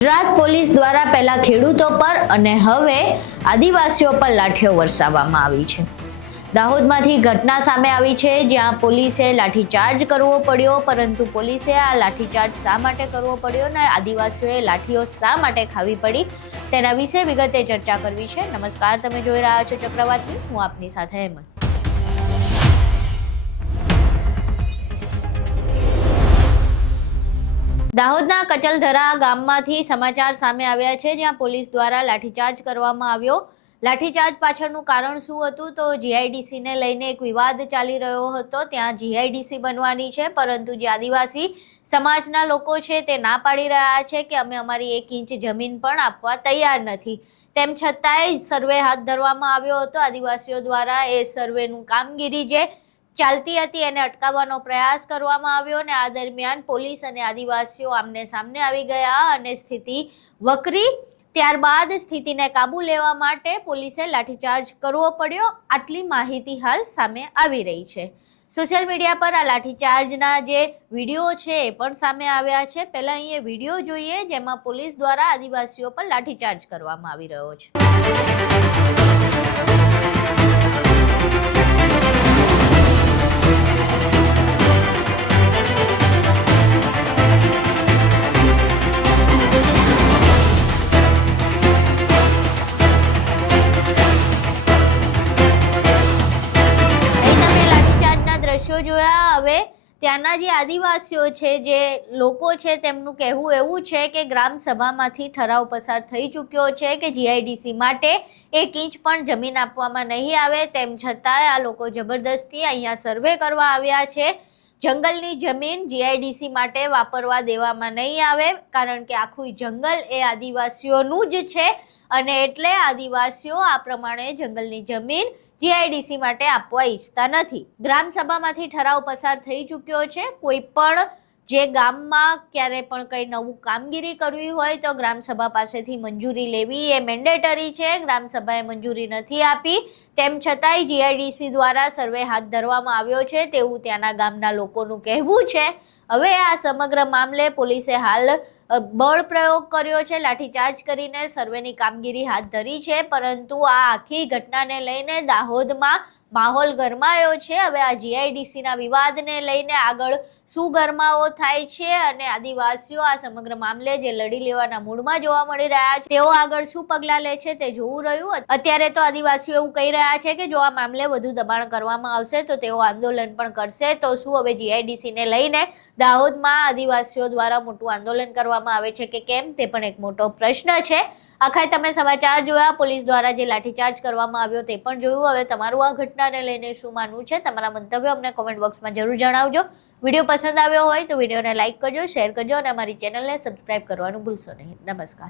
Gujarat police દ્વારા પહેલા ખેડૂતો પર અને હવે આદિવાસીઓ પર લાઠીઓ વરસાવવામાં આવી છે। દાહોદમાંથી ઘટના સામે આવી છે જ્યાં પોલીસે લાઠીચાર્જ કરવો પડ્યો, પરંતુ પોલીસે આ લાઠીચાર્જ શા માટે કરવો પડ્યો અને આદિવાસીઓએ લાઠીઓ શા માટે ખાવી પડી તેના વિશે વિગતે ચર્ચા કરવી છે। નમસ્કાર, તમે જોઈ રહ્યા છો ચક્રવાત ન્યૂઝ, હું આપની સાથે હેમંત। દાહોદના કચલધરા ગામમાંથી સમાચાર સામે આવ્યા છે જ્યાં પોલીસ દ્વારા લાઠીચાર્જ કરવામાં આવ્યો। લાઠીચાર્જ પાછળનું કારણ શું હતું તો જીઆઈડીસીને લઈને એક વિવાદ ચાલી રહ્યો હતો। ત્યાં જીઆઈડીસી બનવાની છે, પરંતુ જે આદિવાસી સમાજના લોકો છે તે ના પાડી રહ્યા છે કે અમે અમારી 1 ઇંચ જમીન પણ આપવા તૈયાર નથી। તેમ છતાંય સર્વે હાથ ધરવામાં આવ્યો હતો। આદિવાસીઓ દ્વારા એ સર્વેનું કામગીરી જે ચાલતી હતી એને અટકાવવાનો પ્રયાસ કરવામાં આવ્યો અને આ દરમિયાન પોલીસ અને આદિવાસીઓ આમને સામને આવી ગયા અને સ્થિતિ વકરી। ત્યારબાદ સ્થિતિને કાબુ લેવા માટે પોલીસે લાઠીચાર્જ કરવો પડ્યો। આટલી માહિતી હાલ સામે આવી રહી છે। સોશિયલ મીડિયા પર આ લાઠીચાર્જના જે વિડીયો છે એ પણ સામે આવ્યા છે। પહેલા અહીંયા વિડીયો જોઈએ જેમાં પોલીસ દ્વારા આદિવાસીઓ પર લાઠીચાર્જ કરવામાં આવી રહ્યો છે। દ્રશ્યો જોયા। હવે ત્યાંના જે આદિવાસીઓ છે, જે લોકો છે, તેમનું કહેવું એવું છે કે ગ્રામ સભામાંથી ઠરાવ પસાર થઈ ચૂક્યો છે કે જીઆઈડીસી માટે 1 ઇંચ પણ જમીન આપવામાં નહીં આવે। તેમ છતાંય આ લોકો જબરદસ્તી અહીંયા સર્વે કરવા આવ્યા છે। જંગલની જમીન જીઆઈડીસી માટે વાપરવા દેવામાં નહીં આવે, કારણ કે આખું જંગલ એ આદિવાસીઓનું જ છે અને એટલે આદિવાસીઓ આ પ્રમાણે જંગલની જમીન જીઆઈડીસી માટે આપવા ઈચ્છતા નથી। ગ્રામસભામાંથી ઠરાવ પસાર થઈ ચૂક્યો છે। કોઈ પણ જે ગામમાં ક્યારે પણ કંઈ નવું કામગીરી કરવી હોય તો ગ્રામસભા પાસેથી મંજૂરી લેવી એ મેન્ડેટરી છે। ગ્રામસભાએ મંજૂરી નથી આપી, તેમ છતાંય જીઆઈડીસી દ્વારા સર્વે હાથ ધરવામાં આવ્યો છે તેવું ત્યાંના ગામના લોકોનું કહેવું છે। હવે આ સમગ્ર મામલે પોલીસે હાલ બળ પ્રયોગ કર્યો છે, લાઠીચાર્જ કરીને સર્વેની કામગીરી હાથ ધરી છે, પરંતુ આ આખી ઘટનાને લઈને દાહોદમાં માહોલ ગરમાયો છે। હવે આ જીઆઈડીસીના વિવાદને લઈને આગળ શું ગરમાવો થાય છે અને આદિવાસીઓ આ સમગ્ર મામલે જે લડી લેવાના મૂડમાં જોવા મળી રહ્યા છે તેઓ આગળ શું પગલાં લે છે તે જોવું રહ્યું। અત્યારે તો આદિવાસીઓ એવું કહી રહ્યા છે કે જો આ મામલે વધુ દબાણ કરવામાં આવશે તો તેઓ આંદોલન પણ કરશે। તો શું હવે જીઆઈડીસીને લઈને દાહોદમાં આદિવાસીઓ દ્વારા મોટું આંદોલન કરવામાં આવે છે કે કેમ, તે પણ એક મોટો પ્રશ્ન છે। આખા તમે સમાચાર જોયા, પોલીસ દ્વારા જે લાઠીચાર્જ કરવામાં આવ્યો તે પણ જોયું। હવે તમારું આ ઘટનાને લઈને શું માનવું છે, તમારા મંતવ્યો અમને કોમેન્ટ બોક્સમાં જરૂર જણાવજો। વિડીયો પસંદ આવ્યો હોય તો વિડીયોને લાઇક કરજો, શેર કરજો અને અમારી ચેનલને સબસ્ક્રાઇબ કરવાનું ભૂલશો નહીં। નમસ્કાર।